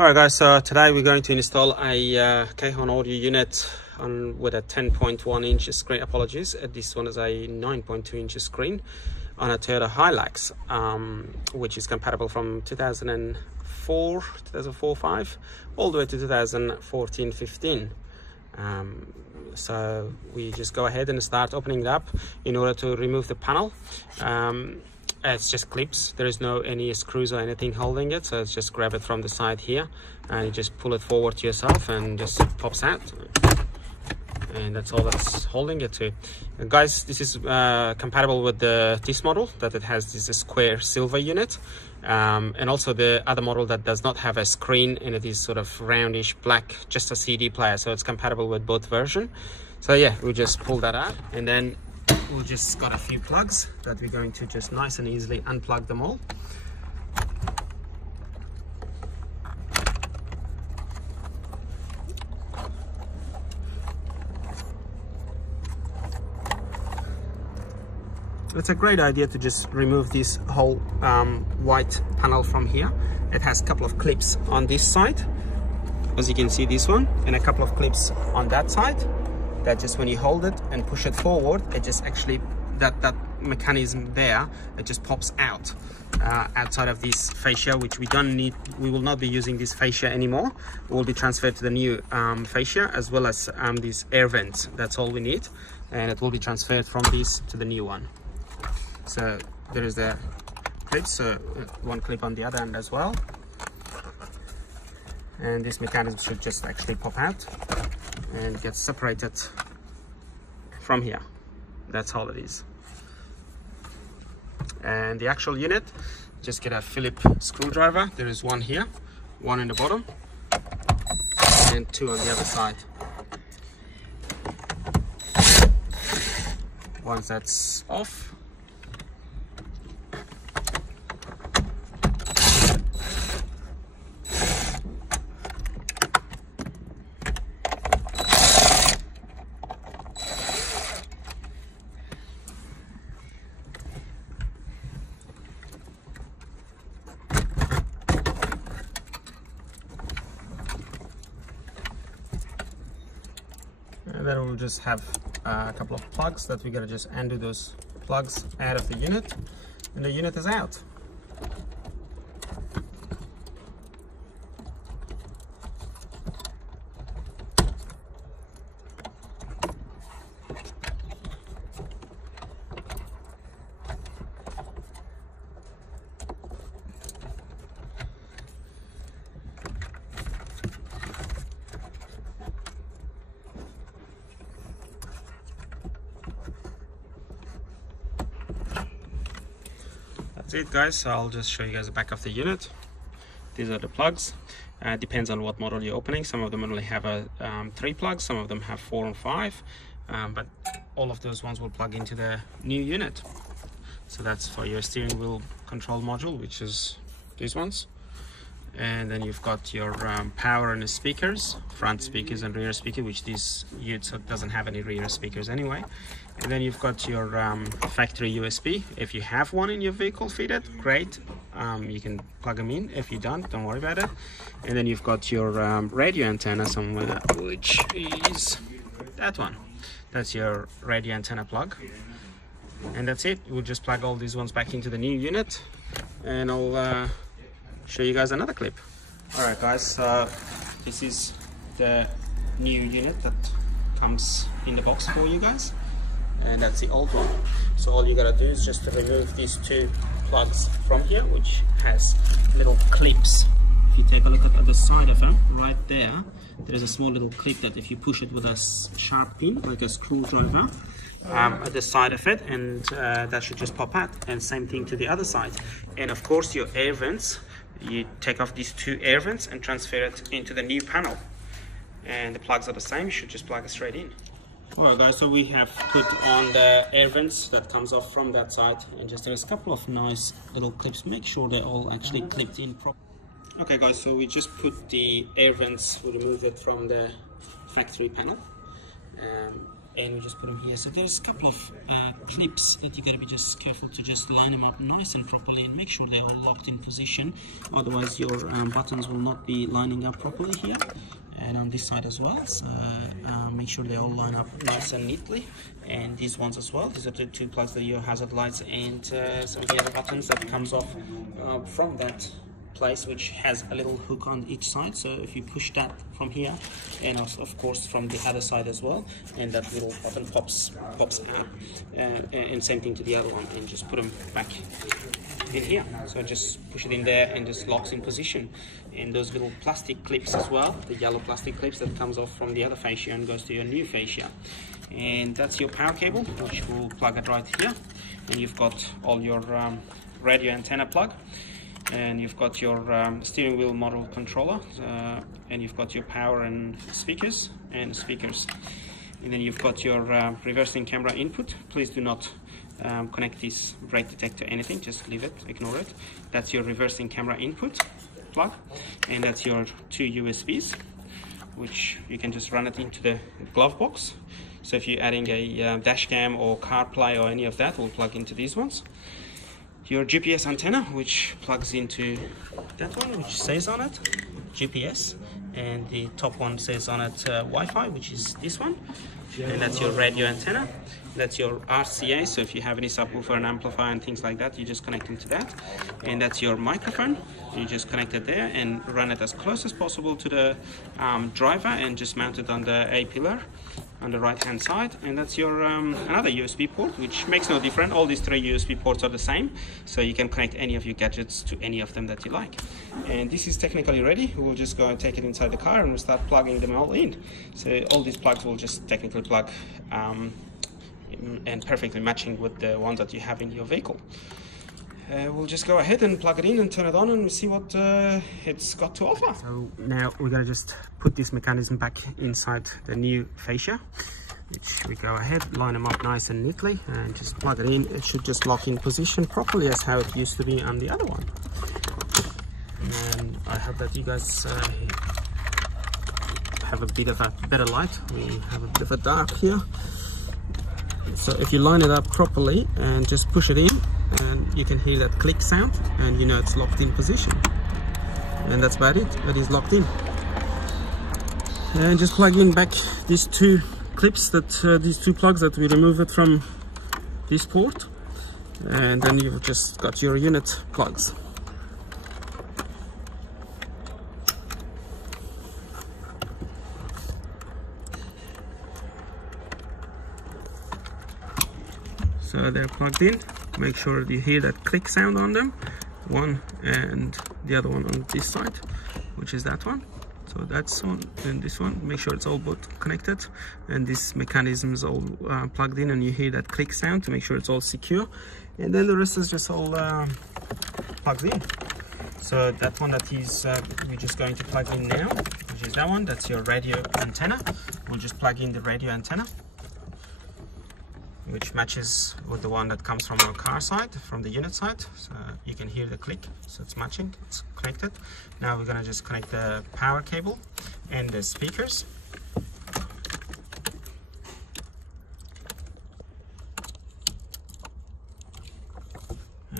Alright guys, so today we're going to install a KAYHAN audio unit with a 10.1 inch screen. Apologies, this one is a 9.2 inch screen on a Toyota Hilux, which is compatible from 2004-5 all the way to 2014-15. So we just go ahead and start opening it up. In order to remove the panel, it's just clips. There is no any screws or anything holding it, so it's just grab it from the side here and you just pull it forward to yourself and just pops out, and that's all that's holding it to. And guys, this is compatible with this model, that it has this square silver unit, and also the other model that does not have a screen and it is sort of roundish black, just a CD player. So it's compatible with both version. So yeah, we just pull that out, and then we've just got a few plugs that we're going to just nice and easily unplug them all. It's a great idea to just remove this whole white panel from here. It has a couple of clips on this side, as you can see, this one, and a couple of clips on that side. That just when you hold it and push it forward, it just actually, that mechanism there, it just pops out outside of this fascia, which we don't need. We will not be using this fascia anymore. It will be transferred to the new fascia, as well as these air vents. That's all we need, and it will be transferred from this to the new one. So there is the clips, so one clip on the other end as well, and this mechanism should just actually pop out and get separated from here. That's all it is. And the actual unit, just get a Phillips screwdriver. There is one here, one in the bottom, and two on the other side. Once that's off, and then we'll just have a couple of plugs that we're going to just undo those plugs out of the unit, and the unit is out. That's it guys, so I'll just show you guys the back of the unit. These are the plugs. Depends on what model you're opening. Some of them only have 3 plugs, some of them have 4 and 5, but all of those ones will plug into the new unit. So that's for your steering wheel control module, which is these ones. And then you've got your power and the speakers, front speakers and rear speaker, which this unit doesn't have any rear speakers anyway. And then you've got your factory USB. If you have one in your vehicle fitted, great, you can plug them in. If you don't worry about it. And then you've got your radio antenna somewhere, which is that one. That's your radio antenna plug, and that's it. We'll just plug all these ones back into the new unit, and I'll show you guys another clip. Alright guys, so this is the new unit that comes in the box for you guys, and that's the old one. So all you gotta do is just to remove these 2 plugs from here, which has little clips. If you take a look at the side of them, right there, there is a small little clip that if you push it with a sharp pin, like a screwdriver, at the side of it, and that should just pop out. And same thing to the other side. And of course your air vents, you take off these 2 air vents and transfer it into the new panel, and the plugs are the same. You should just plug it straight in. Alright guys, so we have put on the air vents that comes off from that side, and just there's a couple of nice little clips. Make sure they're all actually clipped in properly. Okay guys, so we just put the air vents, we removed it from the factory panel. and we just put them here. So there's a couple of clips that you got to be just careful to just line them up nice and properly and make sure they're all locked in position, otherwise your buttons will not be lining up properly here, and on this side as well. So make sure they all line up nice and neatly, and these ones as well. These are the two plugs that are your hazard lights, and some of the other buttons that comes off from that place, which has a little hook on each side. So if you push that from here, and of course from the other side as well, and that little button pops out, and same thing to the other one, and just put them back in here. So just push it in there and just locks in position. And those little plastic clips as well, the yellow plastic clips that comes off from the other fascia and goes to your new fascia. And that's your power cable, which will plug it right here. And you've got all your radio antenna plug, and you've got your steering wheel model controller, and you've got your power and speakers, and then you've got your reversing camera input. Please do not connect this brake detector anything, just leave it, ignore it. That's your reversing camera input plug, and that's your two USBs, which you can just run it into the glove box. So if you're adding a dash cam or CarPlay or any of that, will plug into these ones. Your GPS antenna, which plugs into that one, which says on it GPS, and the top one says on it Wi-Fi, which is this one. And that's your radio antenna. That's your RCA, so if you have any subwoofer and amplifier and things like that, you just connect into that. And that's your microphone. You just connect it there and run it as close as possible to the driver, and just mount it on the A pillar on the right hand side. And that's your another USB port, which makes no difference. All these three USB ports are the same, so you can connect any of your gadgets to any of them that you like. And this is technically ready. We'll just go and take it inside the car and we'll start plugging them all in. So all these plugs will just technically plug and perfectly matching with the ones that you have in your vehicle. We'll just go ahead and plug it in and turn it on, and we'll see what it's got to offer. So now we're going to just put this mechanism back inside the new fascia, which we go ahead, line them up nice and neatly, and just plug it in. It should just lock in position properly as how it used to be on the other one. And I hope that you guys have a bit of a better light. We have a bit of a dark here. So if you line it up properly and just push it in, and you can hear that click sound, and you know it's locked in position. And that's about it, it is locked in. And just plug in back these two clips, that these two plugs that we removed it from this port, and then you've just got your unit plugs. So they're plugged in. Make sure you hear that click sound on them, one and the other one on this side, which is that one. So that's one, and this one. Make sure it's all both connected, and this mechanism is all plugged in, and you hear that click sound to make sure it's all secure. And then the rest is just all plugged in. So that one that is we're just going to plug in now, which is that one. That's your radio antenna. We'll just plug in the radio antenna, which matches with the one that comes from our car side, from the unit side. So you can hear the click, so it's matching, it's connected. Now we're gonna just connect the power cable and the speakers.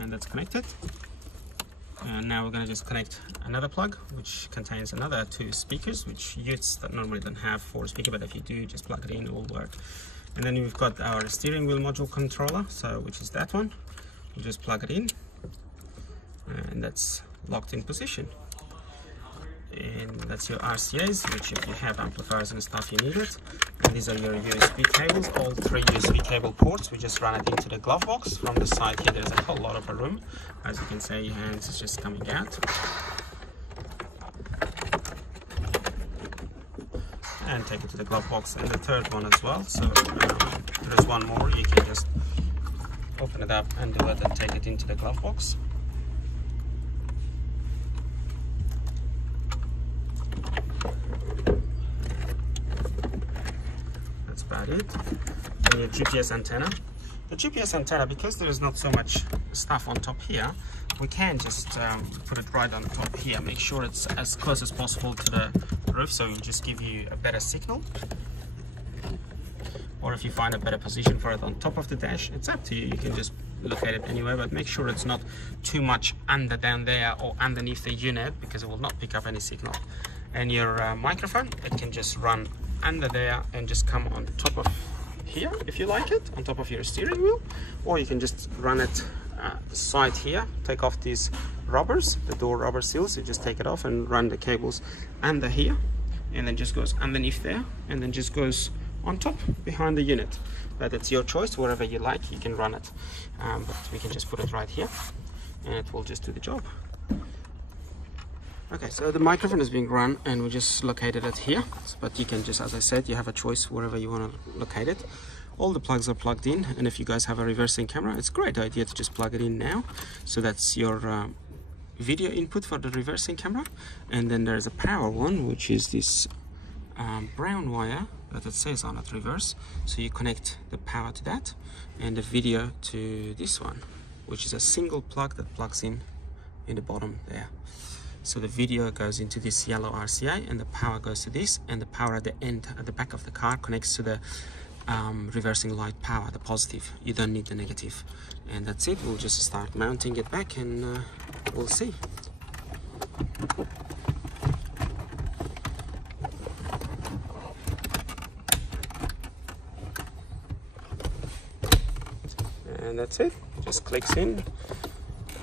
And that's connected. And now we're gonna just connect another plug, which contains another two speakers, which utes that normally don't have 4 speakers, but if you do, just plug it in, it will work. And then we've got our steering wheel module controller, so which is that one. We'll just plug it in, and that's locked in position. And that's your RCAs, which if you have amplifiers and stuff, you need it. And these are your USB cables, all 3 USB cable ports. We just run it into the glove box. From the side here, there's a whole lot of room. As you can see, your hands is just coming out. And take it to the glove box, and the third one as well. So there's one more, you can just open it up and do it and take it into the glove box. That's about it. And your GPS antenna. The GPS antenna, because there is not so much stuff on top here, we can just put it right on top here. Make sure it's as close as possible to the roof, so it will just give you a better signal. or if you find a better position for it on top of the dash, it's up to you. You can just locate it anywhere, but make sure it's not too much down there or underneath the unit, because it will not pick up any signal. And your microphone, it can just run under there and just come on top of here if you like it, on top of your steering wheel, or you can just run it side here. Take off these rubbers, the door rubber seals, you just take it off and run the cables under here, and then just goes underneath there, and then just goes on top behind the unit. But it's your choice, wherever you like you can run it, but we can just put it right here and it will just do the job. Okay, so the microphone is being run and we just located it here, but you can just, as I said, you have a choice wherever you want to locate it. All the plugs are plugged in, and if you guys have a reversing camera, it's a great idea to just plug it in now. So that's your video input for the reversing camera, and then there's a power one, which is this brown wire that it says on it reverse. So you connect the power to that and the video to this one, which is a single plug that plugs in the bottom there. So the video goes into this yellow RCA and the power goes to this, and the power at the end, at the back of the car, connects to the reversing light power, the positive. You don't need the negative. And that's it. We'll just start mounting it back and we'll see. And that's it. Just clicks in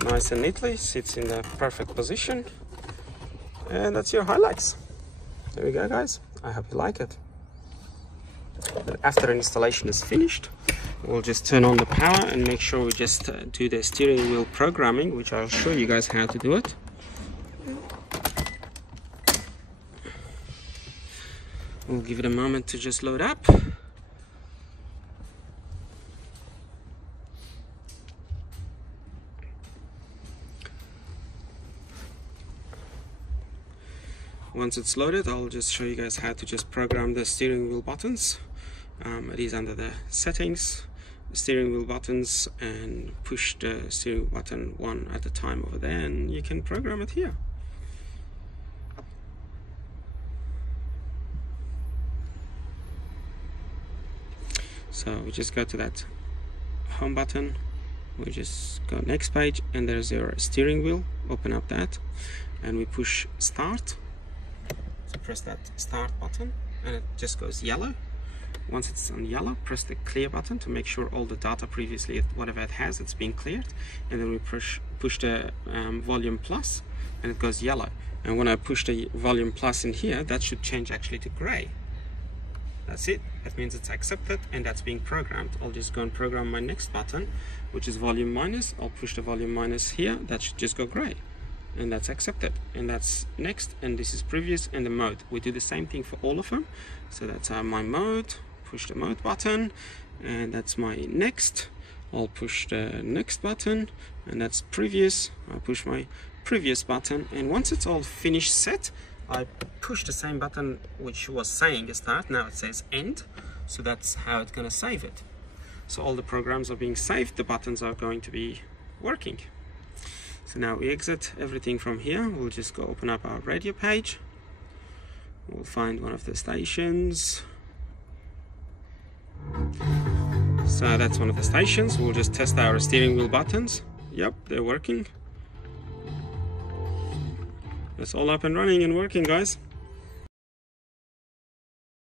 nice and neatly, sits in the perfect position, and that's your highlights. There we go, guys. I hope you like it. But after installation is finished, we'll just turn on the power and make sure we just do the steering wheel programming, which I'll show you guys how to do it. We'll give it a moment to just load up. Once it's loaded, I'll just show you guys how to just program the steering wheel buttons. It is under the settings, steering wheel buttons, and push the steering wheel button one at a time over there, and you can program it here. So we just go to that home button, we just go next page, and there's your steering wheel. Open up that and we push start. So press that start button and it just goes yellow. Once it's on yellow, press the clear button to make sure all the data previously, whatever it has, it's been cleared. And then we push the volume plus and it goes yellow. And when I push the volume plus in here, that should change actually to gray. That's it. That means it's accepted and that's being programmed. I'll just go and program my next button, which is volume minus. I'll push the volume minus here. That should just go gray. And that's accepted, and that's next, and this is previous, and the mode. We do the same thing for all of them. So that's my mode, push the mode button, and that's my next. I'll push the next button, and that's previous. I'll push my previous button, and once it's all finished set, I push the same button which was saying start. Now it says end, so that's how it's going to save it. So all the programs are being saved, the buttons are going to be working. So now we exit everything from here. We'll just go open up our radio page. We'll find one of the stations. So that's one of the stations. We'll just test our steering wheel buttons. Yep, they're working. It's all up and running and working, guys.